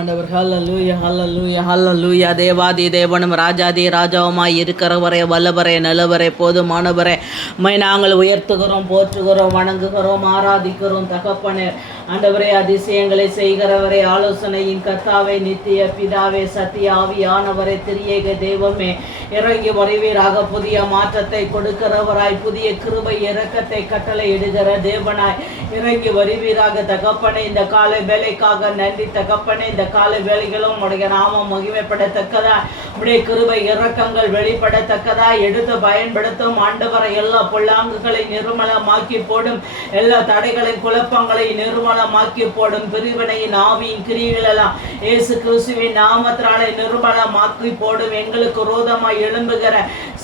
ஆண்டவர் ஹல்லேலூயா ஹல்லேலூயா ஹல்லேலூயா. தேவாதி தேவனும் ராஜாதி ராஜாவுமாய் இருக்கிறவரே, வல்லவரே, நல்லவரே, போதுமானவரே, உம்மை நாங்கள் உயர்த்துகிறோம், போற்றுகிறோம், வணங்குகிறோம், ஆராதிக்கிறோம். தகப்பனே, ஆண்டவரே, அதிசயங்களை செய்கிறவரே, ஆலோசனையின் கர்த்தாவே, நித்திய பிதாவே, சத்திய ஆவியானவரே, திரியேக தெய்வமே, இறங்கி வருவீராக. புதிய மாற்றத்தை கொடுக்கிறவராய், புதிய கிருபை இரக்கத்தை கட்டளை இடுகிற தேவனாய் இறங்கி வருவீராக. தகப்பனே, இந்த காலை வேலைக்காக நன்றி தகப்பனே. இந்த காலை வேலைகளும் உடைய நாமம் மகிமைப்படத்தக்கதா, உடைய கிருபை இரக்கங்கள் வெளிப்படத்தக்கதா எடுத்து பயன்படுத்தும். ஆண்டவரை எல்லா பொல்லாங்குகளை நிர்மலமாக்கி போடும், எல்லா தடைகளின் குழப்பங்களை நிர்மலமாக்கி போடும். பிரிவினையின் ஆவியின் கிரியைகள் எல்லாம் இயேசு கிறிஸ்துவின் நாமத்தினாலே நிர்மலமாக்கி போடும். எங்களுக்கு விரோதமாய் எழும்புகிற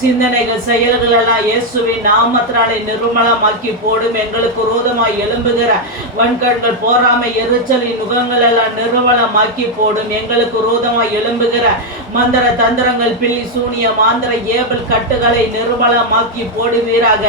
சிந்தனைகள் செயல்கள் எல்லாம் இயேசுவின் நாமத்தினாலே நிர்மலமாக்கி போடும். எங்களுக்கு விரோதமாய் எழும்புகிற வன்கண்கள், போராமை, எரிச்சலின் நுகங்கள் எல்லாம் நிர்மலமாக்கி போடும். எங்களுக்கு விரோதமாய் எழும்புகிற மந்திர தந்திரங்கள், பில்லி சூனிய மாந்திர ஏவல் கட்டுகளை நிர்மலமாக்கி போடுவீராக.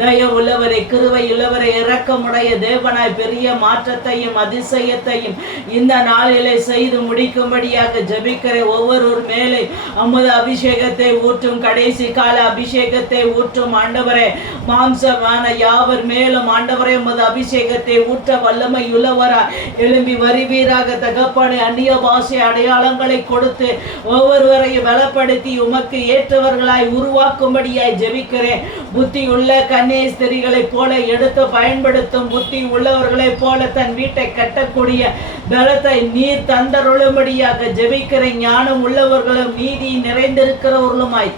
தயவு உள்ளவரை, கிருபை உள்ளவரை, இரக்கமுடைய தேவனாய் பெரிய மாற்றத்தையும் அதிசயத்தையும் இந்த நாளிலே செய்து முடிக்கும்படியாக ஜெபிக்கிற ஒவ்வொரு மேலே அமுத அபிஷேகத்தை ஊற்றும், கடைசி கால அபிஷேகத்தை ஊற்றும். ஆண்டவரே, மாம்சமான யாவர் மேலும் ஆண்டவரே உமது அபிஷேகத்தை ஊற்ற வல்லமை உள்ளவரா எழும்பி வருவீராக. தகப்பனே, அந்நிய பாஷை அடையாளங்களை கொடுத்து ஒவ்வொருவரையும் பலப்படுத்தி உமக்கு ஏற்றவர்களாய் உருவாக்கும்படியாய் ஜெபிக்கிறேன். புத்தி உள்ள கன்னியஸ்திரிகளைப் போல எடுத்து பயன்படுத்தும், புத்தி உள்ளவர்களைப் போல தன் வீட்டை கட்டக்கூடிய பலத்தை நீர் தந்தருளும்படியாக ஜெபிக்கிறேன். ஞானம் உள்ளவர்களும் நீதி நிறைந்திருக்கிறவர்களுமாய்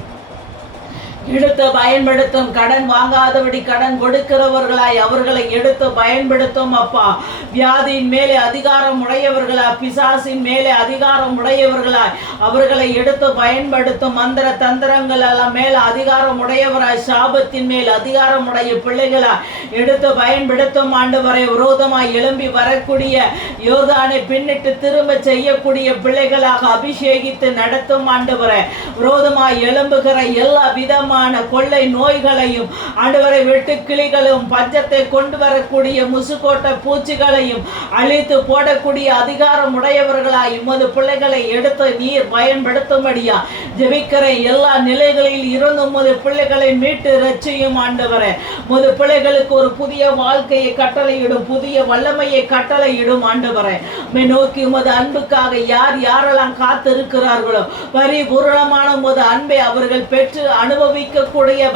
எடுத்து பயன்படுத்தும். கடன் வாங்காதபடி கடன் கொடுக்கிறவர்களாய் அவர்களை எடுத்து பயன்படுத்தும். அப்பா, வியாதியின் மேலே அதிகாரம் உடையவர்களாய், பிசாசின் மேலே அதிகாரம் உடையவர்களாய் அவர்களை எடுத்து பயன்படுத்தும். மந்திர தந்திரங்கள் எல்லாம் மேல அதிகாரம் உடையவராய், சாபத்தின் மேல் அதிகாரம் உடைய பிள்ளைகளாய் எடுத்து பயன்படுத்தும். ஆண்டவரை, விரோதமாய் எழும்பி வரக்கூடிய யோர்தானை பின்னிட்டு திரும்ப செய்யக்கூடிய பிள்ளைகளாக அபிஷேகித்து நடத்தும். ஆண்டவரை, விரோதமாய் எழும்புகிற எல்லா விதமான கொள்ளை நோய்களையும், ஆண்டவரை, வெட்டுக்கிளிகளும், பஞ்சத்தை கொண்டு வரக்கூடிய முசுக்கோட்டை பூச்சிகளையும் அழித்து போடக்கூடிய அதிகாரம் உடையவர்களாய் உமது பிள்ளைகளை எடுத்து நீர் பயன்படுத்தும்படியா ஜெபிக்கிறேன். எல்லா நிலைகளில் இருந்து உமது பிள்ளைகளை மீட்டு ரட்சியும். ஆண்டவரே, உமது பிள்ளைகளுக்கு ஒரு புதிய வாழ்க்கையை கட்டளையிடும், புதிய வல்லமையை கட்டளையிடும். ஆண்டவரே, உம்மை நோக்கி உமது அன்புக்காக யார் யாரெல்லாம் காத்திருக்கிறார்களோ பரிபூரணமான உமது அன்பை அவர்கள் பெற்று அனுபவிக்கக்கூடிய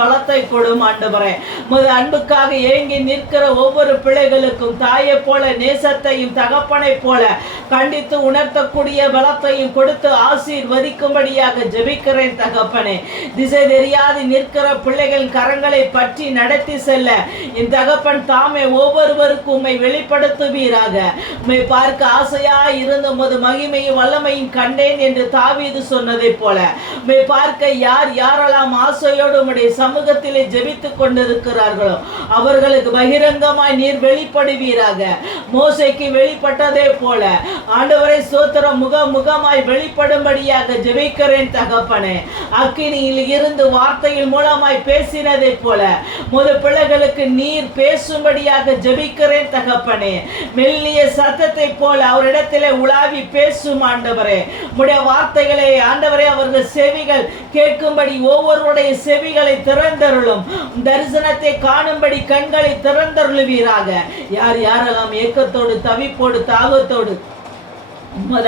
பலத்தை கொடும். ஆண்டவரே, உமது அன்புக்காக ஏங்கி நிற்கிற ஒவ்வொரு பிள்ளைகளுக்கும் தாயை போல நேசத்தையும் தகப்பனை போல கண்டித்து உணர்த்தக்கூடிய பலத்தையும் கொடுத்து ஆசீர்வதிக்கும்படியாக ஜெபிக்கிறேன். தகப்பனே, திசை தெரியாது நிற்கிற பிள்ளைகள் கரங்களை பற்றி நடத்தி செல்ல என் தகப்பன் தாமே ஒவ்வொருவருக்கும் உம்மை வெளிப்படுத்துவீராக. உம்மை பார்க்க ஆசையா இருந்த உமது மகிமையும் வல்லமையும் கண்டேன் என்று தாவீது சொன்னதை போல உம்மை பார்க்க யார் யாரெல்லாம் ஆசையோடு உம்முடைய சமூகத்திலே ஜெபித்துக் கொண்டிருக்கிறார்களோ அவர்களுக்கு பகிரங்கமாய் நீர் வெளிப்படுவீராக. மோசேக்கு வெளிப்பட்டதே போல ஆண்டவரை ஸ்தோத்திரம், முகமாய் வெளிப்படும்படியாக ஜெபிக்கிறேன். தகப்பனே, அக்கினியில் இருந்து வார்த்தையின் மூலமாய் பேசினதை போல முது பிள்ளைகளுக்கு நீர் பேசும்படியாக ஜெபிக்கிறேன். தகப்பனே, மெல்லிய சத்தத்தை போல அவரிடத்திலே உலாவி பேசும். ஆண்டவரே, உம்முடைய வார்த்தைகளை ஆண்டவரே அவர்கள் செவிகள் கேட்கும்படி ஒவ்வொருடைய செவிகளை திறந்தருளும். தரிசனத்தை காணும்படி கண்களை திறந்தருளுவீராக. யார் யாரெல்லாம் ஏக்கத்தோடு, தவிப்போடு, தாகத்தோடு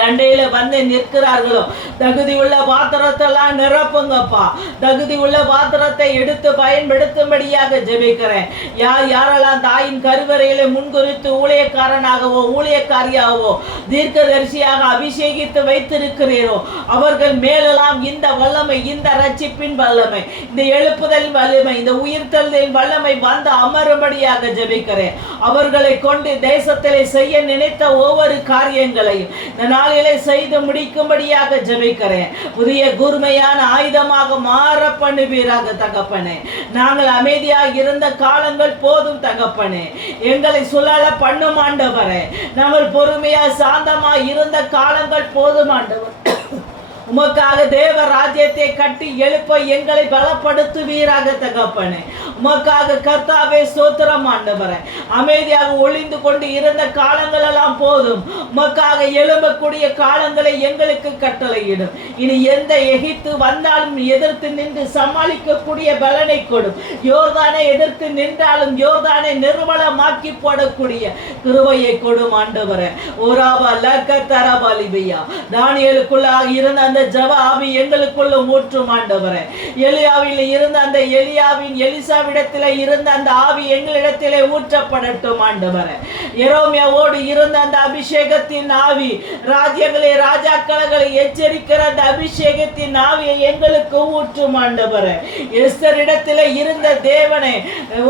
அண்டையில வந்து நிற்கிறார்களோ தகுதி உள்ள பாத்திரத்தெல்லாம் நிரப்புங்கப்பா. தகுதி உள்ள பாத்திரத்தை எடுத்து பயன்படுத்தும்படியாக ஜெபிக்கிறேன். யார் யாரெல்லாம் தாயின் கருவறையில முன்குறித்து ஊழியக்காரனாகவோ ஊழியக்காரியாகவோ தீர்க்கதரிசியாக அபிஷேகித்து வைத்திருக்கிறீரோ அவர்கள் மேலெல்லாம் இந்த வல்லமை, இந்த ரட்சிப்பின் வல்லமை, இந்த எழுப்புதல் வல்லமை, இந்த உயிர்த்தெழுதலின் வல்லமை வந்து அமரும்படியாக ஜெபிக்கிறேன். அவர்களை கொண்டு தேசத்திலே செய்ய நினைத்த ஒவ்வொரு காரியங்களையும் இந்த நாளிலே செய்து முடிக்கும்படியாக ஜெபிக்கிறேன். புதிய கூர்மையான ஆயுதமாக மாற பண்ணுவீராக. தகப்பனே, நாங்கள் அமைதியாக இருந்த காலங்கள் போதும். தகப்பனே, எங்களை சுழல பண்ணும். ஆண்டவரே, நாங்கள் பொறுமையா சாந்தமா இருந்த காலங்கள் போதும். ஆண்டவர், உமக்காக தேவ ராஜ்யத்தை கட்டி எழுப்ப எங்களை பலப்படுத்துவீராக. தகப்பனே, உமக்காக கர்த்தாவே ஸ்தோத்திரம் ஆண்டவரே. அமைதியாக ஒளிந்து கொண்டு இருந்த காலங்கள் எல்லாம் போதும். உமக்காக எழும்பக்கூடிய காலங்களை எங்களுக்கு கட்டளையிடும். இனி எந்த எகிப்து வந்தாலும் எதிர்த்து நின்று சமாளிக்கக்கூடிய பலனை கொடும். யோர்தானை எதிர்த்து நின்றாலும் யோர்தானை நிர்மலமாக்கி போடக்கூடிய கிருபையை கொடும் ஆண்டவரே. ஓராபா லக்க தரபாலிபியா. தானியேலுக்குள்ளாக இருந்த அந்த ஜெப ஆவி எங்களுக்குள்ள ஊற்றும் ஆண்டவரே. எலியாவில் இருந்த அந்த எலிசாவிடத்திலே இருந்த அந்த ஆவி எங்களிடத்திலே ஊற்றப்படட்டும் ஆண்டவரே. எரோமியாவோடு இருந்த அந்த அபிஷேகத்தின் ஆவி, ராஜ்யங்களை ராஜாக்களை எச்சரிக்கிற அந்த அபிஷேகத்தின் ஆவியை எங்களுக்கு ஊற்றும் ஆண்டவரே. எஸ்தரிடத்திலே இருந்த தேவனே,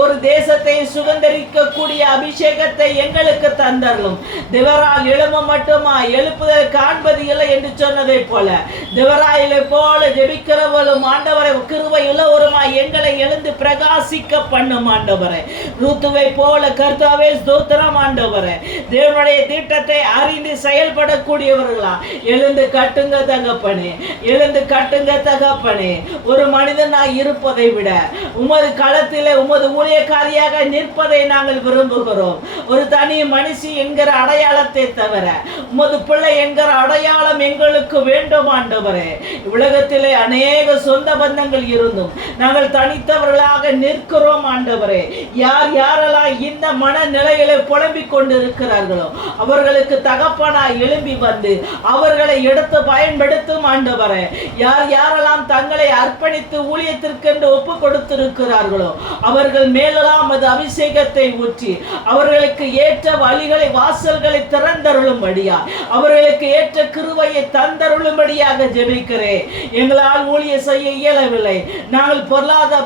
ஒரு தேசத்தை சுதந்திரிக்கக்கூடிய அபிஷேகத்தை எங்களுக்கு தந்தரலும். தேவரால் எழும்ப மட்டுமா, எழுப்புதல் காண்பது இல்லை என்று சொன்னதை போல தேவராயிலை போல ஜெபிக்கிறவளும் ஆண்டவரை கிருபை உள்ளவருமாய் எங்களை எழுந்து பிரகாசிக்க பண்ணும் ஆண்டவரே. ரூத்துவை போல கர்த்தாவே ஸ்தோத்திரம் ஆண்டவரே. தேவனுடைய திட்டத்தை அறிந்து செயல்படக்கூடியவர்களா எழுந்து கட்டுங்க தகப்பனே, எழுந்து கட்டுங்க தகப்பனே. ஒரு மனிதனாய் இருப்பதை விட உமது களத்திலே உமது ஊழியக்காரியாக நிற்பதை நாங்கள் விரும்புகிறோம். ஒரு தனி மனுஷி என்கிற அடையாளத்தை தவிர உமது பிள்ளை என்கிற அடையாளம் எங்களுக்கு வேண்டும் ஆண்டவரே. உலகத்திலே அநேக சொந்த பந்தங்கள் இருந்தும் நாங்கள் தனித்தவர்களாக நிற்கிறோம் ஆண்டவரே. யார் யாரெல்லாம் இந்த மனநிலைகளை புலம்பிக் கொண்டு இருக்கிறார்களோ அவர்களுக்கு தகப்பனாய் எழும்பி வந்து அவர்களை எடுத்து பயன்படுத்தும் ஆண்டவரே. யார் யாரெல்லாம் தங்களை அர்ப்பணித்து ஊழியத்திற்கென்று ஒப்பு கொடுத்திருக்கிறார்களோ அவர்கள் மேலெல்லாம் அது அபிஷேகத்தை ஊற்றி அவர்களுக்கு ஏற்ற வழிகளை வாசல்களை திறந்தருளும்படியா, அவர்களுக்கு ஏற்ற கிருபையை தந்தருளும்படியாக ஜெபிக்கிறேன். எங்களால் ஊழிய செய்ய இயலவில்லை, நாங்கள்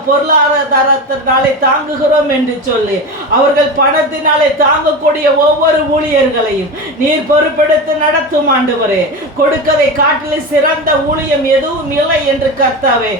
பொருளாதாரத்தினாலே தாங்குகிறோம் என்று சொல்லி அவர்கள் பணத்தினாலே தாங்கக்கூடிய ஒவ்வொரு ஊழியர்களையும் நீர் பொறுப்பெடுத்து நடத்தும் ஆண்டவரே. கொடுக்கதை காட்டில் சிறந்த ஊழியம் எதுவும் இல்லை என்று கர்த்தாவே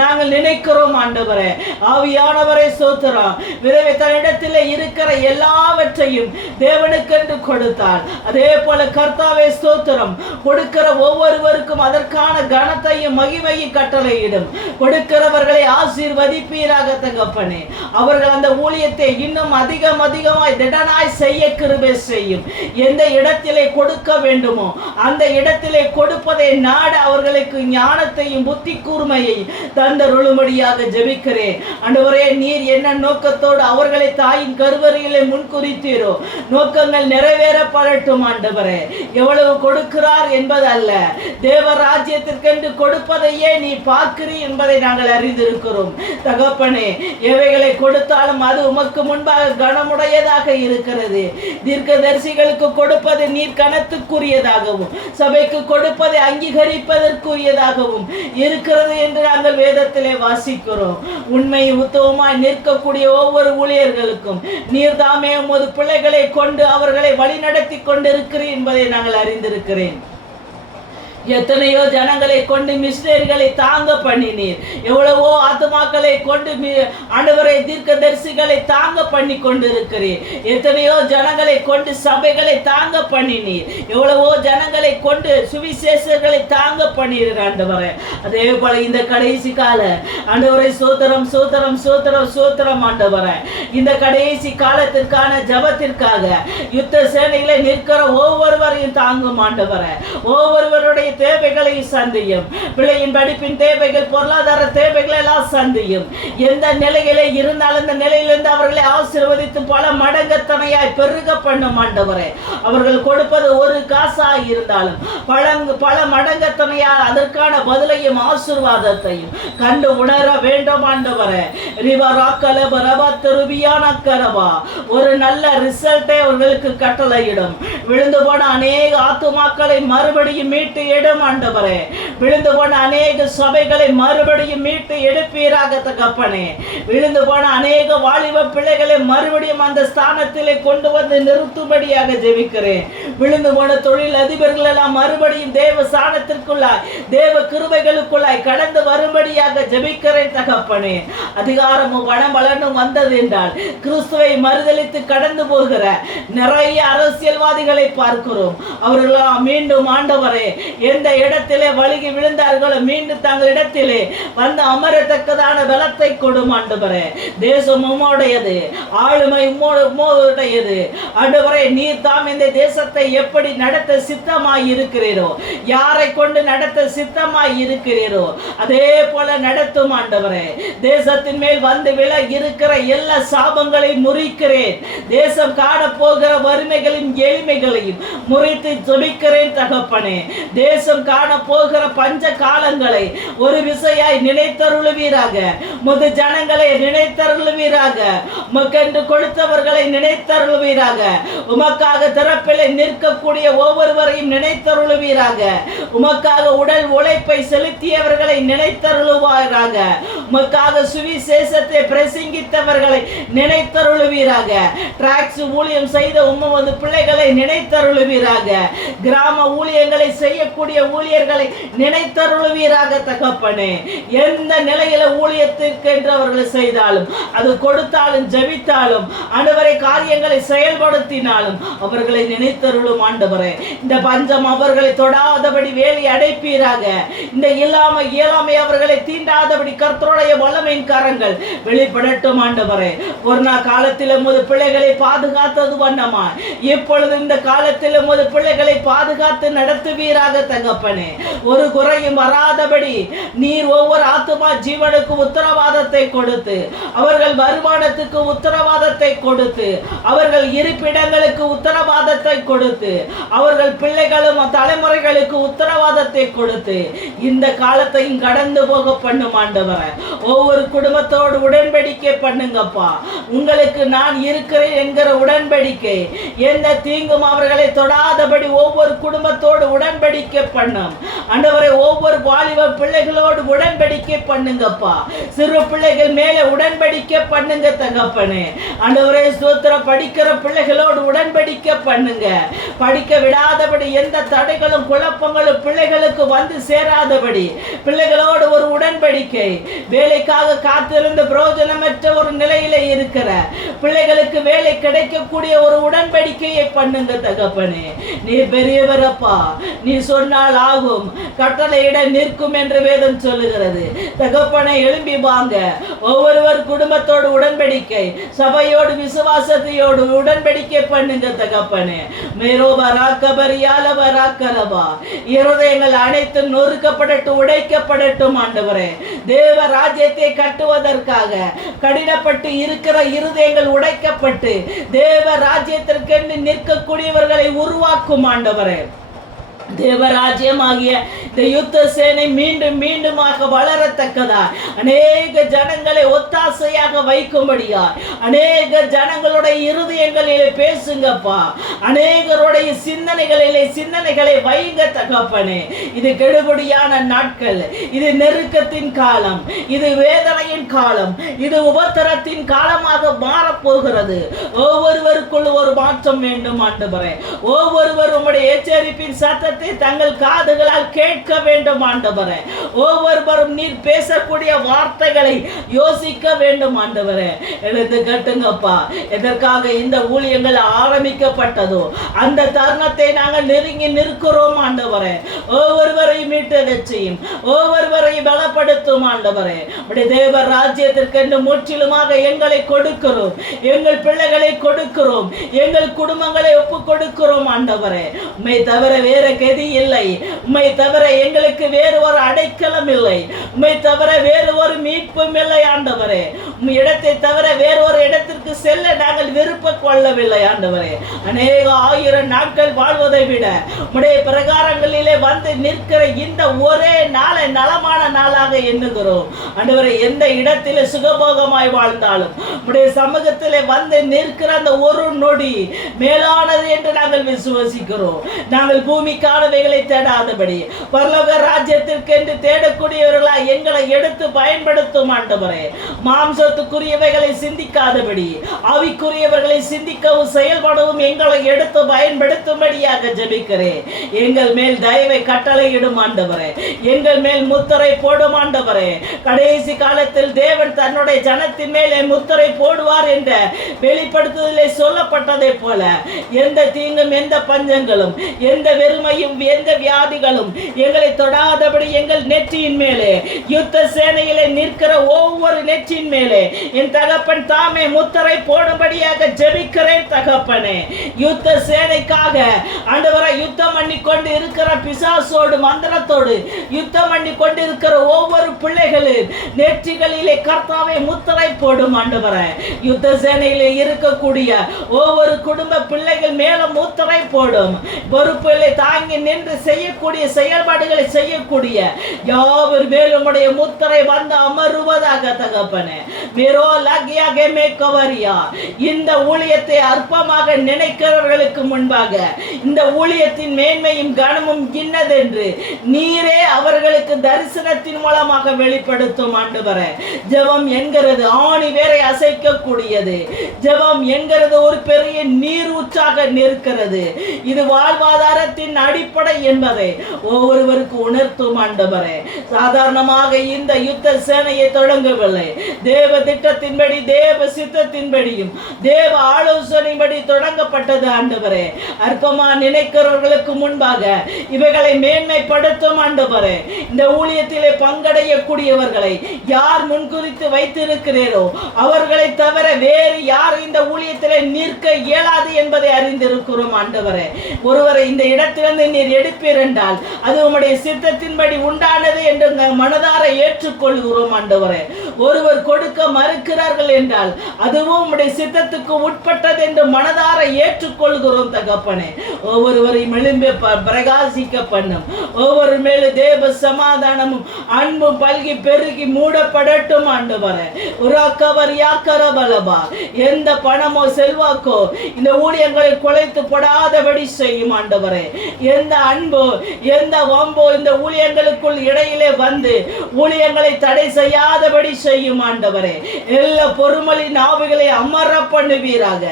நாங்கள் நினைக்கிறோம் ஆண்டவரே. ஆவியானவரை ஸ்தோத்திரம். விதவை தன்னிடத்தில் இருக்கிற எல்லாவற்றையும் தேவனுக்கென்று கொடுத்தால் அதே போல கர்த்தாவே ஸ்தோத்திரம், கொடுக்கிற ஒவ்வொருவருக்கும் அதற்கான கனத்தையும் மகிமையும் கட்டளையிடும். கொடுக்கிறவர்களை ஆசீர்வதிப்பீராக தகப்பனே. அவர்கள் அந்த ஊழியத்தை இன்னும் அதிகமாய் திடனாய் செய்ய கிருபை செய்யும். எந்த இடத்திலே கொடுக்க வேண்டுமோ அந்த இடத்திலே கொடுப்பதை நாட அவர்களுக்கு ஞானத்தையும் புத்தி கூர்மையையும் தந்தருளும்படியாக ஜெபிக்கிறேன் ஆண்டவரே. நீர் என்ன நோக்கத்தோடு அவர்களை தாயின் கருவறையிலே முன்குறித்தீரோ நோக்கங்கள் நிறைவேறப்படட்டும் ஆண்டவரே. எவ்வளவு கொடுக்கிறார் என்பது அல்ல, தேவ ராஜ்யத்திற்கென்று கொடுப்பதையே நீ பார்க்கிறீர் என்பதை நாங்கள் அறிந்திருக்கிறோம் தகப்பனே. எவைகளை கொடுத்தாலும் அது உமக்கு முன்பாக கனமுடையதாக இருக்கிறது. தீர்க்கதரிசிகளுக்கு கொடுப்பது நீர் கனத்துக்குரியதாகவும் சபைக்கு கொடுப்பதை அங்கீகரிப்பதற்குரியதாகவும் இருக்கிறது என்று நாங்கள் வேதத்திலே வாசிக்கிறோம். உண்மை உத்தமமாய் நிற்கக்கூடிய ஒவ்வொரு ஊழியர்களுக்கும் நீர் தாமே உமது பிள்ளைகளை கொண்டு அவர்களை வழிநடத்தி கொண்டிருக்கிறீர் என்பதை நாங்கள் அறிந்திருக்கிறேன். எத்தனையோ ஜனங்களை கொண்டு மிஷனரிகளை தாங்க பண்ணினீர். எவ்வளவோ ஆத்துமாக்களை கொண்டு ஆண்டவரை தீர்க்கதரிசிகளை தாங்க பண்ணி கொண்டு இருக்கிறீர். எத்தனையோ ஜனங்களை கொண்டு சபைகளை தாங்க பண்ணினீர். எவ்வளவோ ஜனங்களை கொண்டு சுவிசேஷங்களை தாங்க பண்ணினீர் ஆண்டவரே. அதே போல இந்த கடைசி கால ஆண்டவரை சோத்திரம் சோத்திரம் சோத்திரம் சோத்திரம் ஆண்டவரே. இந்த கடைசி காலத்திற்கான ஜபத்திற்காக யுத்த சேனைகளை நிற்கிற ஒவ்வொருவரையும் தாங்கும் ஆண்டவரே. ஒவ்வொருவருடைய தேவைகளை சந்தியும். பிள்ளையின் படிப்பின் தேவைகள், பொருளாதார தேவைகளை எல்லாம் சந்தியும். எந்த நிலையிலே இருந்தாலும் அந்த நிலையிலிருந்து அவர்களை ஆசீர்வதித்து பல மடங்கத்தனையாய் பெருக பண்ணும் ஆண்டவரே. அவர்கள் கொடுப்பது ஒரு காசாய் இருந்தாலும் பல மடங்கத்தனையாய் அதற்கான பதிலையும் ஆசீர்வாதத்தையும் கண்டு உணர வேண்டும் ஆண்டவரே. ஒரு நல்ல ரிசல்ட்டை அவர்களுக்கு கட்டளையிடும். விழுந்து போன அநேக ஆத்துமாக்களை மறுபடியும் மீட்டு ஆண்டவரே. விழுந்து போன அநேக சபைகளை மறுபடியும் மீட்டு எடுப்பீராக தகப்பனே. விழுந்து போன அநேக வாலிப பிள்ளைகளை மறுபடியும் அந்த ஸ்தானத்திலே கொண்டு வந்து நிறுத்தும்படியாக ஜெபிக்கிறேன். விழுந்து போன தொழில் அதிபர்கள் எல்லாம் மறுபடியும் தேவ சாணத்திற்குள்ளாய் தேவ கிருபைகளுக்குள்ளாய் கடந்து வரும்படியாக ஜெபிக்கிறேன் தகப்பனே. அதிகாரமும் வனபலனும் வந்தது என்றால் கிறிஸ்துவை மறுதலித்து கடந்து போகிற நிறைய அரசியல்வாதிகளை பார்க்கிறோம். அவர்களெல்லாம் மீண்டும் ஆண்டவரே எந்த இடத்திலே வழுகி விழுந்தார்களோ மீண்டும் தங்கள் இடத்திலே வந்து அமரத்தக்கதான பலத்தை கொடும் ஆண்டவரே. தேசம் உம்முடையது, ஆளுமை உம்முடையது ஆண்டவரே. நீர் தாம் இந்த தேசத்தை எப்படி நடத்த சித்தமாய் இருக்கிறீரோ, யாரை கொண்டு நடத்த சித்தமாய் இருக்கிறீரோ அதே போல நடத்தும் ஆண்டவரே. தேசத்தின் மேல் வந்து விழ இருக்கிற எல்லா சாபங்களை முறிக்கிறேன். தேசம் காண போகிற வறுமைகளையும் எளிமைகளையும் முறித்து ஜெபிக்கிறேன் தகப்பனே. தேசம் காண போகிற பஞ்ச காலங்களை ஒரு விசையாய் நினைத்தருளுவீராக. முது ஜனங்களை நினைத்தருளுவீராக. உமக்கென்று கொடுத்தவர்களை நினைத்தருளுவீராக. உமக்காக திறப்பிலே நிற்கக்கூடிய ஒவ்வொருவரையும் நினைத்தருளுவீராக. உமக்காக உடல் உழைப்பை செலுத்தியவர்களை நினைத்தருளுவாராக. உமக்காக சுவிசேஷத்தை பிரசங்கித்தவர்களை நினைத்தருளுவீராக. டிராக்ஸ் ஊழியம் செய்த உமது பிள்ளைகளை நினைத்தருளுவீராக. கிராம ஊழியங்களை செய்யக்கூடிய ஊழியர்களை நினைத்தருளுவீராக தகப்பனே. எந்த நிலையில ஊழியத்திற்கு என்று அவர்கள் செய்தாலும், அது கொடுத்தாலும் ஜெபித்தாலும் ஆண்டவரை காரியங்களை செயல்படுத்தினாலும் அவர்களை நினைத்தருளும் ஆண்டவரே. இந்த பஞ்சம் அவர்களை தொடாதபடி வேலி அடைப்பீராக. இந்த இயலாமை அவர்களை தீண்டாதபடி கர்த்தருடைய வல்லமையின் கரங்கள் வெளிப்படட்டும் ஆண்டவரே. கொரோனா காலத்தில் உமது பிள்ளைகளை பாதுகாத்தது வண்ணமா இப்பொழுது இந்த காலத்தில் உமது பிள்ளைகளை பாதுகாத்து நடத்துவீராக தகப்பனே. ஒரு குறையும் வராதபடி நீர் ஒவ்வொரு ஆத்துமா ஜீவனுக்கு உத்தரவாதத்தை கொடுத்து, அவர்கள் வருமானத்துக்கு உத்தரவாதத்தை கொடுத்து, அவர்கள் இருப்பிடங்களுக்கு உத்தரவாதத்தை கொடுத்து, அவர்கள் பிள்ளைகளும் தலைமுறைகளுக்கு உத்தரவாதத்தை கொடுத்து இந்த காலத்தையும் கடந்து போக பண்ணும் ஆண்டவரே. ஒவ்வொரு குடும்பத்தோடு உடன்படிக்கை பண்ணுங்கப்பா. உங்களுக்கு நான் இருக்கிறேன் என்கிற உடன்படிக்கை, எந்த தீங்கும் அவர்களை தொடாதபடி ஒவ்வொரு குடும்பத்தோடு உடன்படிக்கை பண்ணும் ஆண்டவரே. ஒவ்வொரு வாலிப பிள்ளைகளோடு உடன்படிக்கை பண்ணுங்கப்பா. சிறு பிள்ளைகள் மேலே உடன்படிக்கை பண்ணுங்க தகப்பனே. ஆண்டவரே ஸ்தோத்திரம். படிக்கிற பிள்ளைகளோடு உடன்படிக்கை பண்ணுங்க. படிக்க விடாதபடி எந்த தடைகளும் குழப்பங்களும் பிள்ளைகளுக்கு வந்து சேராதபடி பிள்ளைகளோடு ஒரு உடன்படிக்கை. வேலைக்காக காத்திருந்து பிரயோஜனமற்ற ஒரு நிலையில இருக்கிற பிள்ளைகளுக்கு வேலை கிடைக்கக்கூடிய ஒரு உடன்படிக்கையை பண்ணுங்க தகப்பனே. நீ பெரியவரப்பா, நீ சொன்னால் ஆகும், கட்டளையிட நிற்கும் என்று வேதம் சொல்லுகிறது தகப்பனை. எழும்பி வாங்க. ஒவ்வொருவர் குடும்பத்தோடு உடன்படிக்கை, சபையோடு விசுவாசத்தையோடு உடன்படிக்கை பண்ணுங்க தகப்பனே. இருதயங்கள் அனைத்தும் நொறுக்கப்படட்டும், உடைக்கப்படட்டும் ஆண்டவரே. தேவ ராஜ்யத்தை கட்டுவதற்காக கடினப்பட்டு இருக்கிற இருதயங்கள் உடைக்கப்பட்டு தேவ ராஜ்யத்திற்கென்று நிற்கக்கூடியவர்களை உருவாக்கும் ஆண்டவரே. தேவராஜ்யமாகிய இந்த யுத்த சேனை மீண்டும் மீண்டுமாக வளரத்தக்கதா அநேக ஜனங்களை ஒத்தாசையாக வைக்கும்படியா அநேக ஜனங்களுடைய இருதயங்களிலே பேசுங்கப்பா. அநேகருடைய சிந்தனைகளை வைங்க தகப்பனே. இது கெடுபடியான நாட்கள், இது நெருக்கத்தின் காலம், இது வேதனையின் காலம், இது உபத்திரத்தின் காலமாக மாறப்போகிறது. ஒவ்வொருவருக்குள் ஒரு மாற்றம் வேண்டும் ஆண்டவரே. ஒவ்வொருவரும் உம்முடைய எச்சரிப்பின் சத்தத்தை தங்கள் காதுகளால் கேட்க வேண்டும் ஆண்டவரே. ஒவ்வொருவரும் நீர் பேசக்கூடிய வார்த்தைகளை யோசிக்க வேண்டும் ஆண்டவரே. எழுந்து கட்டுங்கப்பா. எதற்காக இந்த ஊழியங்கள் ஆரம்பிக்கப்பட்டதோ அந்த தருணத்தை நாங்கள் நெருங்கி நிற்கிறோம் ஆண்டவரே. ஒவ்வொருவரையும் மீட்டெழச் செய்யும், ஒவ்வொருவரையும் பலப்படுத்தும் ஆண்டவரே. உடைய தேவ ராஜ்யத்திற்கு முற்றிலுமாக எங்களை கொடுக்கிறோம், எங்கள் பிள்ளைகளை கொடுக்கிறோம், எங்கள் குடும்பங்களை ஒப்பு கொடுக்கிறோம் ஆண்டவரே. உம்மை தவிர வேற கதி இல்லை, உம்மை தவிர எங்களுக்கு வேறு ஒரு அடைக்கலம் இல்லை, உம்மை தவிர வேறு ஒரு மீட்பும் இல்லை ஆண்டவரே. உம் இடத்தை தவிர வேறு ஒரு இடத்திற்கு செல்ல நாங்கள் விருப்பம் கொள்ளவில்லை ஆண்டவரே. அநேக ஆயிரம் நாட்கள் வாழ்வதை விட உம்முடைய பிரகாரங்களிலே வந்து நிற்கிற இந்த ஒரே நாளை நலமான நாளாக எண்ணுகிறோம் ஆண்டவரே. எந்த இடத்திலே சுகபோகமாய் வாழ்ந்தாலும் உம்முடைய சமூகத்திலே வந்து நிற்கிற அந்த ஒரு நொடி மேலானது என்று நாங்கள் விசுவசிக்கிறோம். நாங்கள் பூமிக்கானவைகளை தேடாதபடி பரலோக ராஜ்யத்திற்கு என்று தேடக்கூடியவர்களா எங்களை எடுத்து பயன்படுத்தும் ஆண்டவரே. மாம்சத்துக்குரியவைகளை சிந்திக்காதபடி ஆவிக்குரியவர்களை சிந்திக்கவும் செயல்படவும் எங்களை எடுத்து பயன்படுத்தும்படியாக ஜெபிக்கிறேன். எங்கள் மேல் தயவை கட்டளையிடும் ஆண்டவரே, எங்கள் மேல் முத்திரை போடும் ஆண்டவரே. கடைசி காலத்தில் தேவன் தன்னுடைய ஜனத்தின் மேலே முத்திரை போடுவார் என்ற வெளிப்படுத்துதலே சொல்லப்பட்டதை போல எந்த தீங்கும் எந்த பஞ்சங்களும் எந்த வெறுமையும் எந்த வியாதிகளும் எங்களை தொடாதபடி எங்கள் நெற்றியின் மேலே யுத்த சேனையிலே நிற்கிற ஒவ்வொரு நெற்றியின் மேலே என் தகப்பன் தாமே முத்திரை போடும்படியாக ஜெபிக்கிறேன் தகப்பனே. யுத்த சேனைக்காக ஆண்டவரை யுத்தம் பண்ணி கொண்டு இருக்கிற பிசாசோடு மந்திரத்தோடு யுத்தம் பண்ணி கொண்டு இருக்கிற ஒவ்வொரு பிள்ளைகளின் நெற்றிகளிலே கர்த்தாவை முத்திரை போடும் ஆண்டவரை. யுத்த சேனையிலே இருக்கக்கூடிய ஒவ்வொரு குடும்ப பிள்ளைகள் மேல முத்திரை போடும். பொறுப்புகளை தாங்கி நின்று செய்யக்கூடிய செயல்பாடுகளை செய்யக்கூடிய யாவர் மேலும் உடைய முத்திரை வந்து அமருவதாக தகப்பனே. மேரோ லகியாக மேக்கவரியா. இந்த ஊழியத்தை அற்பமாக நினைக்கிறவர்களுக்கு முன்பாக இந்த ஊழியத்தின் மேன்மையும் கனமும் இன்னதென்று நீரே அவர்களுக்கு தரிசனத்தின் மூலமாக வெளிப்படுத்தும் ஆண்டவரே. ஜெபம் என்கிறது ஆணி வேரை அசைக்கக்கூடியது. ஜெபம் என்கிறது ஒரு பெரிய நீர் ஊற்றாக நிற்கிறது. இது வாழ்வாதாரத்தின் அடிப்படை என்பதை ஒவ்வொருவருக்கு உணர்த்தும் ஆண்டவரே. சாதாரணமாக இந்த யுத்த சேனையை தொடங்கவில்லை. தேவ திட்டத்தின்படி தேவ சித்தத்தின்படியும் தேவ ஆலோசனைப்படி தொடங்கப்பட்டது ஆண்டவரே. அற்பமா நினைக்கிறவர்களுக்கு முன்பாக இவைகளை மேன்மைப்படுத்தும் ஆண்டவரே. இந்த ஊழியத்திலே பங்கடையக்கூடியவர்களை யார் முன்குறித்து வைத்திருக்கிறீரோ அவர்களை தவிர வேறு யார் இந்த ஊழியத்திலே நிற்க இயலாது என்பதை அறிந்திருக்கிறோம் ஆண்டவரே. ஒருவரை இந்த இடத்திலிருந்து நீர் எடுப்பீர் என்றால் அது உம்முடைய சித்தத்தின்படி உண்டானது என்று மனதார ஏற்றுக்கொள்கிறோம் ஆண்டவரே. ஒருவர் கொடுக்க மறுக்கிறார்கள் என்றால் அதுவும் உம்முடைய சித்தத்துக்கு உட்பட்டது என்று மனதார ஏற்றுக்கொள்கிறோம் தகப்பனே. ஒவ்வொருவரையும் எழும்பி பிரகாசிக்க பண்ணும். ஒவ்வொரு மேலும் தேவ சமாதானமும் அன்பும் பல்கி பெருகி மூடப்படட்டும் ஆண்டவரே. உராக்கவர் யாக்கர பலபா. எந்த பணமோ செல்வாக்கோ இந்த ஊழியங்களை குலைத்து போடாதபடி செய்யும் ஆண்டவரே. எந்த அன்போ எந்த வம்போ இந்த ஊழியங்களுக்குள் இடையிலே வந்து ஊழியங்களை தடை செய்யாதபடி செய்யும் ஆண்டவரே. எல்லா பொறுமலி நாவுகளை அமர பண்ணுவீராக.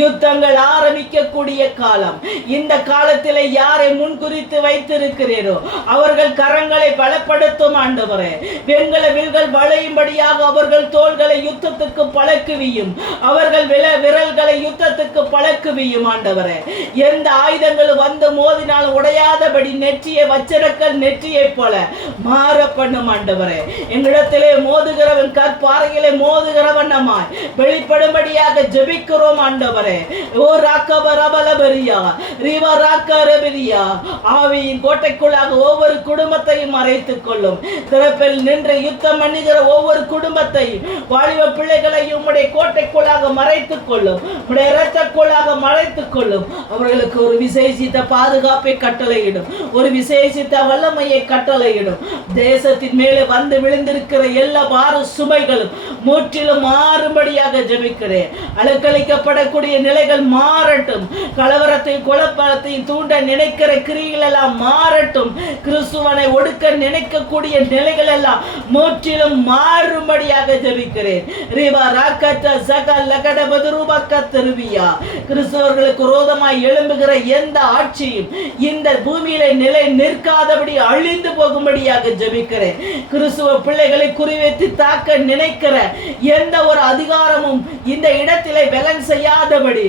யுத்தங்கள் ஆரம்பிக்கக்கூடிய காலம். இந்த காலத்திலே யாரை முன்குறித்து வைத்திருக்கிறீரோ அவர்கள் கரங்களை பலப்படுத்தும் ஆண்டவரே. வெண்கல வில்கள் வளையும்படியாக அவர்கள் தோள்களை யுத்தத்துக்கு பழக்குவியும். அவர்கள் விரல்களை யுத்தத்துக்கு பழக்குவியும் ஆண்டவரே. எந்த ஆயுதங்கள் வந்து மோதினால் உடையாதபடி நெற்றியை வச்சிரக்கல் நெற்றியை போல மாற பண்ணும் ஆண்டவரே. எங்களிடத்திலே மோதுகிறவன் கற்பாறையிலே மோதுகிறவனமாய் வெளிப்படும்படியாக ஜெபிக்கிறோம் ஆண்டவரே. ஓ ராக்கபரபலபரியா ரிவா ராக்கரபரியா. ஆவியின் கோட்டைக்குள்ளாக ஒவ்வொரு குடும்பத்தையும் மறைத்துக் கொள்ளும். திறப்பில் நின்று யுத்தம் பண்ணுகிற ஒவ்வொரு குடும்பத்தையும் வாலிப பிள்ளைகளையும் உம்முடைய கோட்டைக்குள்ளாக மறைத்துக் கொள்ளும். உம்முடைய இரத்தக்குள்ளாக மறைத்துக் கொள்ளும். அவர்களுக்கு ஒரு விசேஷித்த பாதுகாப்பை கட்டளையிடும். ஒரு விசேஷித்த வல்லமையை கட்டளையிடும். தேசத்தின் மேலே வந்து விழுந்திருக்கிற எல்லா பார சுமைகளும் முற்றிலும் மாறும்படியாக ஜெபிக்கிறேன். அலக்களிக்கப்படக்கூடிய நிலைகள் மாறட்டும். கலவரத்தையும் குழப்பத்தையும் தூண்ட நினைக்கிற கிரிகள் எல்லாம் மாறட்டும். கிறிஸ்துவனை ஒடுக்க நினைக்கக்கூடிய நிலைகள் எல்லாம் முற்றிலும் மாறும்படியாக ஜெபிக்கிறேன். ரிவா ராக்கட்ட சகல லகட பதுருபக்க திருவியா. கிறிஸ்தவர்களுக்கு விரோதமாய் எழும்புகிற எந்த ஆட்சியும் இந்த பூமியில நிலை நிற்காதபடி அழிந்து போகும்படியாக ஜெபிக்கிறேன். கிறிஸ்துவ பிள்ளைகளை குறிவைத்து தாக்க நினைக்கிற எந்த ஒரு அதிகாரமும் இந்த இடத்திலே பலன் செய்யாதபடி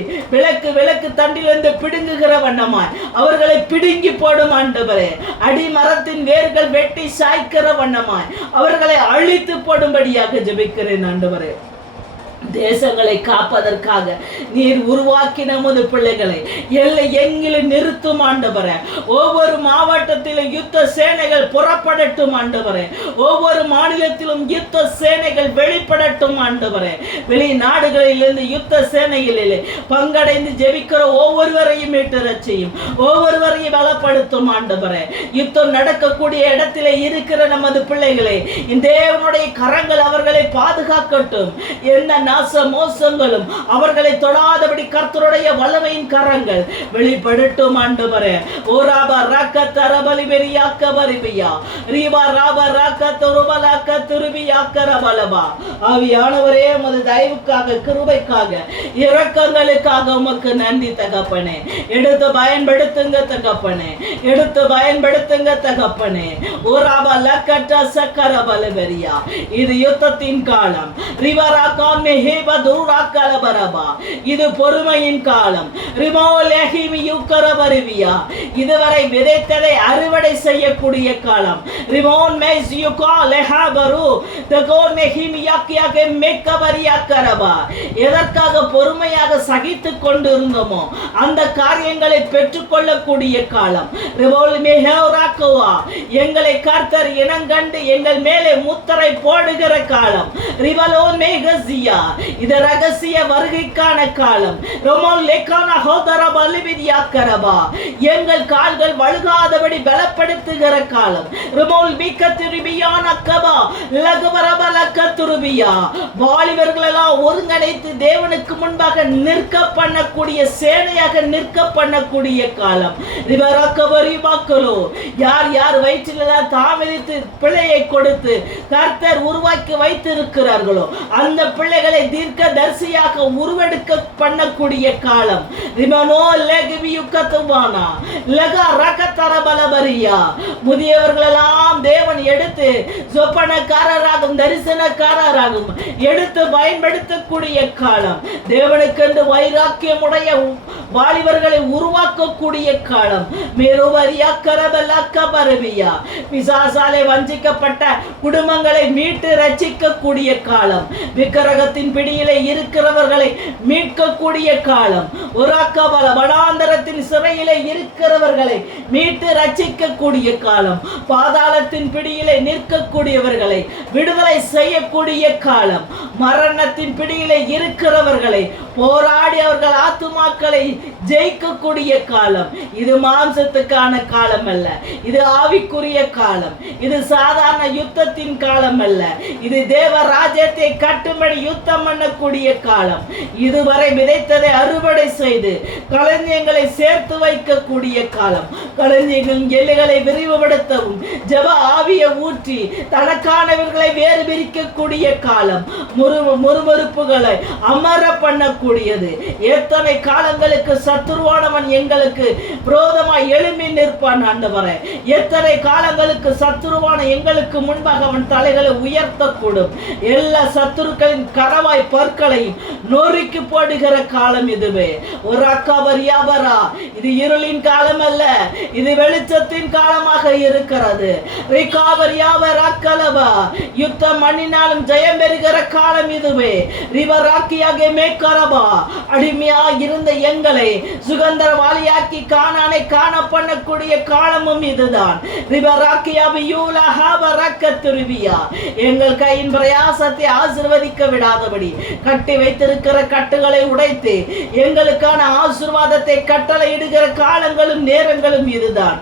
விளக்கு தண்டிலிருந்து பிடுங்குகிற வண்ணமாய் அவர்களை பிடுங்கி போடும் ஆண்டவரே. அடிமரத்தின் வேர்கள் வெட்டி சாய்க்கிற வண்ணமாய் அவர்களை அழித்து போடும்படியாக ஜெபிக்கிறேன் ஆண்டவரே. தேசங்களை காப்பதற்காக நீர் உருவாக்கி நமது பிள்ளைகளை எல்லை எங்கிலும் நிறுத்தும் ஆண்டவரே. ஒவ்வொரு மாவட்டத்திலும் யுத்த சேனைகள் புறப்படட்டும் ஆண்டவரே. ஒவ்வொரு மாநிலத்திலும் யுத்த சேனைகள் வெளிப்படட்டும் ஆண்டவரே. வெளிநாடுகளிலிருந்து யுத்த சேனைகளிலே பங்கடைந்து ஜெபிக்கிற ஒவ்வொருவரையும் மீட்டரச் செய்யும். ஒவ்வொருவரையும் பலப்படுத்தும் ஆண்டவரே. யுத்தம் நடக்கக்கூடிய இடத்திலே இருக்கிற நமது பிள்ளைகளை இந்த தேவனுடைய கரங்கள் அவர்களை பாதுகாக்கட்டும். எந்த நாச மோசங்களும் அவர்களை தொடாதபடி கர்த்தருடைய வல்லமையின் கரங்கள் வெளிப்படட்டும் ஆண்டவரே. ஓராபா ராக்க தரபலி பெரியாக்க பரிபியா ரீபா ராபா ராக்க துருபலாக்க திருபியாக்க ரபலபா. ஆவியானவரே, உமது தயவுக்காக கிருபைக்காக இரக்கங்களுக்காக உமக்கு நன்றி தகப்பனே. எடுத்து பயன்படுத்துங்க தகப்பனே, எடுத்து பயன்படுத்துங்க தகப்பனே. ஓராபா லக்கட்ட சக்கர பலபெரியா. இது யுத்தத்தின் காலம். ரிவரா காமே ஹேபா துராக்கல பரபா. இது பொறுமையின் காலம். ரிமோ லெஹிமி யுக்கர பரிவியா. இதுவரை விதைத்ததை அறுவடை செய்யக்கூடிய காலம். ரிமோன் மேஸ் யுகா லெஹாபரு தகோன் மெஹிமி யாக்கியாக மெக்கபரியா கரபா. எதற்காக பொறுமையாக சகித்துக் கொண்டு இருந்தோமோ அந்த காரியங்களை பெற்றுக்கொள்ளக்கூடிய காலம். ரிவோல் மெஹோராக்குவா. எங்களை கர்த்தர் இனங்கண்டு எங்கள் மேலே முத்திரை போடுகிற காலம். ரிவலோன் மேகசியா. இது ரகசிய வருகைக்கான காலம். ரோமோன் லெக்கானா ஹோதரா பலிவிதியா கரபா. எங்கள் கால்கள் வழுகாதபடி பலப்படுத்துகிற காலம். ரிமோல் மிக்க திருபியான கபா லகுவரபலக்க துருபியா. வாலிபர்களெல்லாம் ஒருங்கிணைத்து தேவனுக்கு முன்பாக நிற்க பண்ணக்கூடிய சேனையாக நிற்க பண்ணக்கூடிய காலம். யார் யார் வயிற்றிலெல்லாம் தாமதித்து பிள்ளையை கொடுத்து கர்த்தர் உருவாக்கி வைத்திருக்கிறார்களோ அந்த பிள்ளைகளை தீர்க்க தரிசியாக உருவெடுக்க பண்ணக்கூடிய காலம். முதியவர்களெல்லாம் தேவன் எடுத்து சொப்பனக்காரராகும் தரிசனக்காரராகும் எடுத்து பயன்படுத்தக்கூடிய காலம். தேவனுக்கென்று வைராக்கியமுடைய வாலிபர்களை உருவாக்கக்கூடிய காலம். பிசாசாலே வஞ்சிக்கப்பட்ட குடும்பங்களை மீட்டு ரட்சிக்கக்கூடிய காலம். விக்கிரகத்தின் பிடியிலே இருக்கிறவர்களை மீட்கக்கூடிய காலம். ஒராக்கபல வனாந்தரத்தின் சிறையிலே இருக்கிறவர்களை மீட்டு ரட்சிக்கக்கூடிய காலம். பாதாளத்தின் பிடியிலே நிற்கக்கூடியவர்களை விடுதலை செய்யக்கூடிய காலம். மரணத்தின் பிடியிலே இருக்கிறவர்களை போராடி அவர்கள் ஆத்துமாக்களை ஜெயிக்கக்கூடிய காலம். இது மாம்சத்துக்கான காலம் அல்ல, இது ஆவிக்குரிய காலம். இது சாதாரண யுத்தத்தின் காலம் அல்ல, இது தேவ ராஜ்யத்தை கட்டும்படி யுத்தம் பண்ணக்கூடிய காலம். இதுவரை விதைத்ததை அறுவடை செய்து களஞ்சியங்களை சேர்த்து வைக்கக்கூடிய காலம். களஞ்சியங்களின் எல்லைகளை விரிவுபடுத்தவும் ஜெப ஆவியை ஊற்றி தனக்கானவர்களை வேறு பிரிக்கக்கூடிய காலம். முறுமுறுப்புகளை அமர பண்ணக்கூடியது. எத்தனை காலங்களுக்கு சத்துருவானவன் எங்களுக்கு விரோதமாய் எழும்பி நிற்பான் ஆண்டவரே. எத்தனை காலங்களுக்கு சத்துருவான எங்களுக்கு முன்பாக அவன் தலைகளை உயர்த்தக்கூடும். எல்லா சத்துருக்களின் கரவாய் பற்களையும் நொறுக்கி போடுகிற காலம் இதுவே. ஒரு அக்காபரியாபரா. இது இருளின் காலம் அல்ல, இது வெளிச்சத்தின் காலமாக இருக்கிறது. யுத்தம் மண்ணினாலும் ஜெயம் பெறுகிற காலம் இதுவே. அடிமையா இருந்த எங்களை சுகந்தரவாளியாக்கி கானானை காண பண்ணக்கூடிய காலமும் இதுதான். எங்கள் கையின் பிரயாசத்தை ஆசீர்வதிக்க விடாதபடி கட்டி வைத்திருக்கிற கட்டுகளை உடைத்து எங்களுக்கான ஆசீர்வாதத்தை கட்டளை இடுகிற காலங்களும் நேரங்களும் இதுதான்.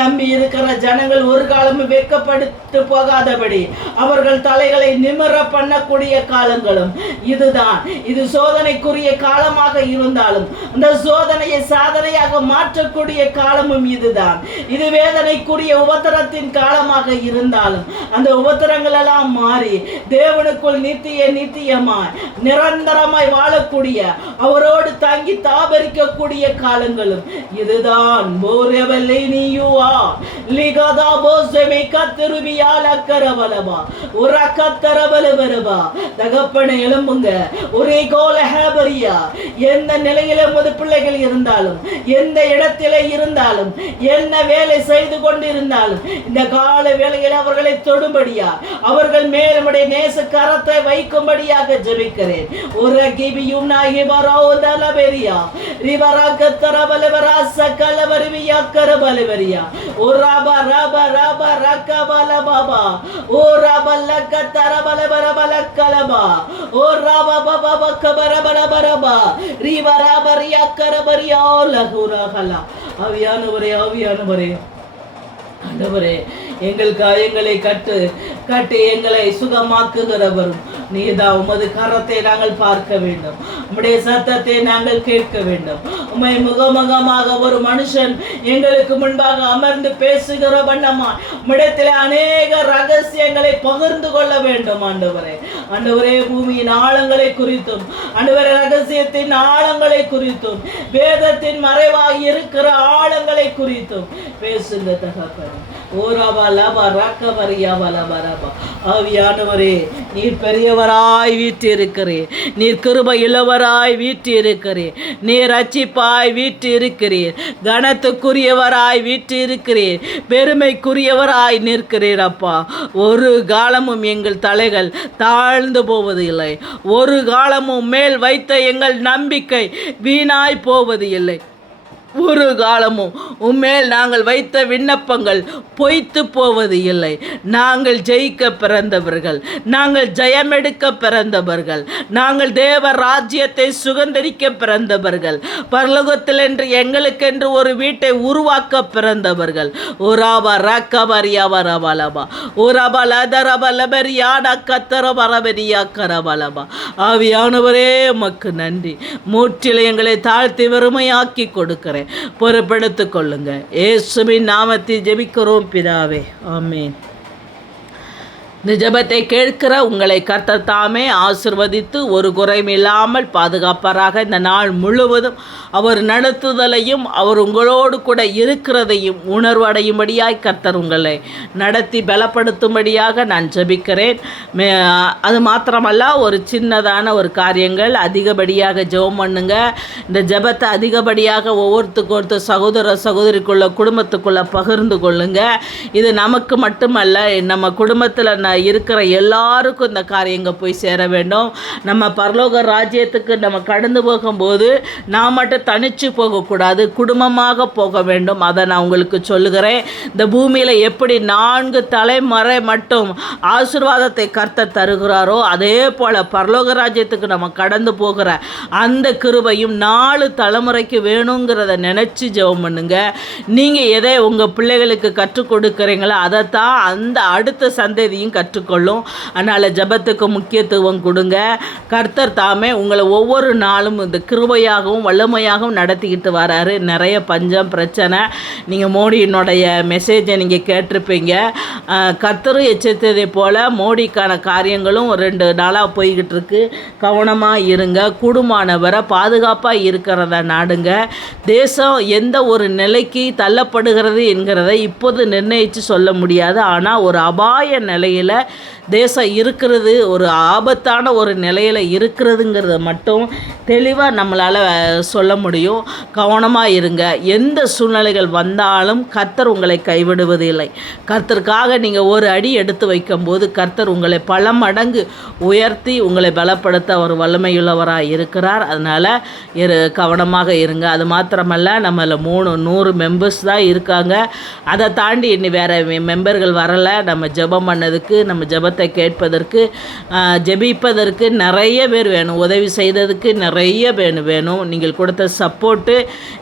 நம்பி இருக்கிற ஜனங்கள் ஒரு காலமும் வெட்கப்படுத்து போகாதபடி அவர்கள் தலைகளை நிமிர பண்ணக்கூடிய காலங்களும் இதுதான். இது சோதனைக்குரிய காலமாக இருந்தாலும் அந்த சோதனையை சாதனையாக மாற்றக்கூடிய காலமும் இதுதான். இது வேதனைக்குரிய உபத்திரத்தின் காலமாக இருந்தாலும் அந்த உபத்திரங்கள் எல்லாம் மாறி தேவனுக்குள் நித்தியமாய் நிரந்தரமாய் வாழக்கூடிய அவரோடு தங்கி தாபரிக்கக்கூடிய காலங்களும் இதுதான். தகப்பனை எழும்புங்க. ஒரே கோலஹபரியா. எந்த நிலையில உமது பிள்ளைகள் இருந்தாலும், எந்த இடத்திலே இருந்தாலும், என்ன வேலை செய்து கொண்டிருந்தாலும் இந்த கால வேளையில் அவர்களை தொடும்படியா அவர்கள் மேலுடைய நேச கரத்தை வைக்கும்படியாக ஜெபிக்கிறேன். ஒரு கிபியும் நாகிபராவுதலபெரியா ரிவராகத்தரபலவரா சகலவரியா கரபலவரியா ஓராபா ராபா ராபா ரக்கபலபாபா ஓராபல்லக்கத்தரபலபரபலக்கலபா ஓராபபபப கபரபரபரபா ரிவராபரியா கரபரியா லகுரஹலா. ஆவியானவரே, ஆவியானவரே, ஆண்டவரே, எங்கள் காயங்களை கட்டு எங்களை சுகமாக்குகிறவரும் நீதான் உமது கரத்தை நாங்கள் பார்க்க வேண்டும், உம்முடைய சத்தத்தை நாங்கள் கேட்க வேண்டும். உம்மை முகமுகமாக ஒரு மனுஷன் எங்களுக்கு முன்பாக அமர்ந்து பேசுகிற வண்ணமா உம்மிடத்தில் அநேக ரகசியங்களை பகிர்ந்து கொள்ள வேண்டும். ஆண்டவரே, ஆண்டவரே, பூமியின் ஆழங்களை குறித்தும், ஆண்டவரே, ரகசியத்தின் ஆழங்களை குறித்தும், வேதத்தின் மறைவாக இருக்கிற ஆழங்களை குறித்தும் பேசுங்க தகப்பனே. ஆவியானவரே, நீர் பெரியவராய் வீற்றிருக்கிறீர், நீர் கிருபை இளவராய் வீற்றிருக்கிறீர், நீர் ரட்சிப்பாய் வீற்றிருக்கிறீர், கனத்துக்குரியவராய் வீற்றிருக்கிறீர், பெருமைக்குரியவராய் நிற்கிறீர். அப்பா, ஒரு காலமும் எங்கள் தலைகள் தாழ்ந்து போவது இல்லை, ஒரு காலமும் மேல் வைத்த எங்கள் நம்பிக்கை வீணாய் போவது இல்லை, ஒரு காலமும் உம்மேல் நாங்கள் வைத்த விண்ணப்பங்கள் பொய்த்து போவது இல்லை. நாங்கள் ஜெயிக்க பிறந்தவர்கள், நாங்கள் ஜெயமெடுக்க பிறந்தவர்கள், நாங்கள் தேவ ராஜ்யத்தை சுதந்தரிக்க பிறந்தவர்கள், பரலோகத்தில் என்று எங்களுக்கென்று ஒரு வீட்டை உருவாக்க பிறந்தவர்கள். ஓராபா ரக்கபரியாவரபலபா ஓரபலதரபலபரியாட கத்தரபரபரியா கரபலபா. ஆவியானவரே, உமக்கு நன்றி. மூற்றில் எங்களை தாழ்த்தி வெறுமையாக்கி கொடுக்கிறேன், பொறுப்பெடுத்துக் கொள்ளுங்க. இயேசுவின் நாமத்தில் ஜெபிக்கிறோம் பிதாவே, ஆமென். இந்த ஜெபத்தை கேட்கிற உங்களை கர்த்தர் தாமே ஆசிர்வதித்து ஒரு குறையும் இல்லாமல் பாதுகாப்பாராக. இந்த நாள் முழுவதும் அவர் நடத்துதலையும் அவர் உங்களோடு கூட இருக்கிறதையும் உணர்வடையும்படியாய் கர்த்தர் உங்களை நடத்தி பலப்படுத்தும்படியாக நான் ஜெபிக்கிறேன். அது மாத்திரமல்ல, ஒரு சின்னதான ஒரு காரியங்கள், அதிகப்படியாக ஜெபம் பண்ணுங்க. இந்த ஜெபத்தை அதிகப்படியாக ஒவ்வொருத்தருக்கு சகோதர சகோதரிக்குள்ள குடும்பத்துக்குள்ளே பகிர்ந்து கொள்ளுங்க. இது நமக்கு மட்டுமல்ல, நம்ம குடும்பத்தில் இருக்கிற எல்லாருக்கும் இந்த காரியங்க போய் சேர வேண்டும். நம்ம பரலோக ராஜ்யத்துக்கு நம்ம கடந்து போகும்போது நான் மட்டும் தனிச்சு போகக்கூடாது, குடும்பமாக போக வேண்டும். அதை நான் உங்களுக்கு சொல்லுகிறேன். இந்த பூமியில் எப்படி 4 தலைமுறை மட்டும் ஆசீர்வாதத்தை கர்த்தர் தருகிறாரோ, அதே போல் பரலோக ராஜ்யத்துக்கு நம்ம கடந்து போகிற அந்த கிருபையும் 4 தலைமுறைக்கு வேணுங்கிறத நினச்சி ஜெபம் பண்ணுங்க. நீங்கள் எதை உங்கள் பிள்ளைகளுக்கு கற்றுக் கொடுக்குறீங்களோ அதைத்தான் அந்த அடுத்த சந்ததியும் கற்றுக்கொள்ளும். அதனால் ஜெபத்துக்கு முக்கியத்துவம் கொடுங்க. கர்த்தர் தாமே உங்களை ஒவ்வொரு நாளும் இந்த கிருபையாகவும் வல்லமையாகவும் நடத்திக்கிட்டு வராரு. நிறைய பஞ்சம் பிரச்சனை, நீங்கள் மோடியினுடைய மெசேஜை நீங்கள் கேட்டிருப்பீங்க. கர்த்தரும் எச்சரித்ததை போல் மோடிக்கான காரியங்களும் 2 நாளாக போய்கிட்டு இருக்கு. கவனமாக இருங்க, கூடுமானவரை பாதுகாப்பாக இருக்கிறத நாடுங்க. தேசம் எந்த ஒரு நிலைக்கு தள்ளப்படுகிறது என்கிறத இப்போது நிர்ணயித்து சொல்ல முடியாது. ஆனால் ஒரு அபாய நிலையில் தேசம் இருக்கிறது, ஒரு ஆபத்தான ஒரு நிலையில் இருக்கிறதுங்கிறத மட்டும் தெளிவாக நம்மளால் சொல்ல முடியும். கவனமாக இருங்க. எந்த சூழ்நிலைகள் வந்தாலும் கர்த்தர் உங்களை கைவிடுவது இல்லை. கர்த்தருக்காக நீங்கள் ஒரு அடி எடுத்து வைக்கும்போது கர்த்தர் உங்களை பல மடங்கு உயர்த்தி உங்களை பலப்படுத்த ஒரு வல்லமையுள்ளவராக இருக்கிறார். அதனால் கவனமாக இருங்க. அது மாத்திரமல்ல, நம்மள 100 மெம்பர்ஸ் தான் இருக்காங்க. அதை தாண்டி இன்னும் வேறு மெம்பர்கள் வரலை. நம்ம ஜெபம் பண்ணதுக்கு, நம்ம ஜெபத்தை கேட்பதற்கு, ஜெபிப்பதற்கு நிறைய பேர் வேணும். உதவி செய்ததுக்கு நிறைய பேர் வேணும். நீங்கள் கொடுத்த சப்போர்ட்டு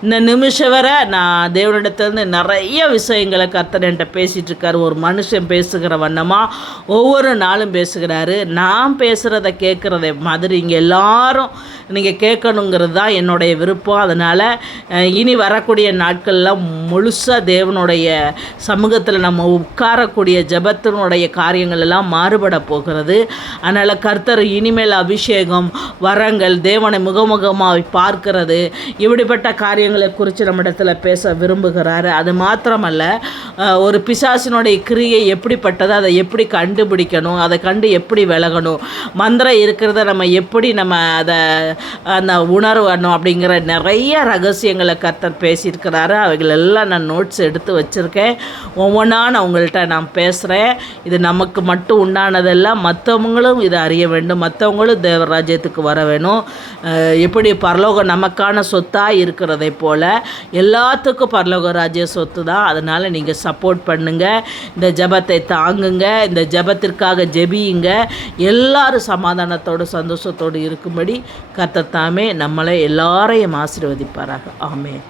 இந்த நிமிஷம் வரை நான் தேவனிடத்துலேருந்து நிறைய விஷயங்களை கர்த்தர் என்கிட்ட பேசிகிட்டு இருக்காரு. ஒரு மனுஷன் பேசுகிற வண்ணமாக ஒவ்வொரு நாளும் பேசுகிறாரு. நான் பேசுகிறத கேட்குறத மாதிரி இங்கே எல்லாரும் நீங்கள் கேட்கணுங்கிறது தான் என்னுடைய விருப்பம். அதனால் இனி வரக்கூடிய நாட்கள்லாம் முழுசாக தேவனுடைய சமூகத்தில் நம்ம உட்காரக்கூடிய ஜெபத்தினுடைய காரியங்கள் எல்லாம் மாறுபட போகிறது. அதனால் கர்த்தர் இனிமேல் அபிஷேகம், வரங்கள், தேவனை முகமுகமாக பார்க்கிறது, இப்படிப்பட்ட காரியங்களை குறித்து நம்மிடத்தில் பேச விரும்புகிறாரு. அது மாத்திரமல்ல, ஒரு பிசாசினுடைய கிரியை எப்படிப்பட்டது, அதை எப்படி கண்டுபிடிக்கணும், அதை கண்டு எப்படி விலகணும், மந்திரம் இருக்கிறத நம்ம எப்படி நம்ம அதை அந்த உணர்வணும் அப்படிங்கிற நிறைய ரகசியங்களை கர்த்தர் பேசியிருக்கிறாரு. அவைகள் எல்லாம் நான் நோட்ஸ் எடுத்து வச்சுருக்கேன். ஒவ்வொன்றா நான் உங்கள்கிட்ட நான் பேசுகிறேன். இது நமக்கு மட்டும் உண்டானதெல்லாம், மற்றவங்களும் இதை அறிய வேண்டும், மற்றவங்களும் தேவராஜ்யத்துக்கு வர வேணும். எப்படி பரலோகம் நமக்கான சொத்தாக இருக்கிறதை போல் எல்லாத்துக்கும் பரலோக ராஜ்ய சொத்து தான். அதனால் நீங்கள் சப்போர்ட் பண்ணுங்கள், இந்த ஜெபத்தை தாங்குங்க, இந்த ஜெபத்திற்காக ஜெபியுங்க. எல்லாரும் சமாதானத்தோடு சந்தோஷத்தோடு இருக்கும்படி கர்த்தர் தாமே நம்மளை எல்லாரையும் ஆசீர்வதிப்பாராக. ஆமென்.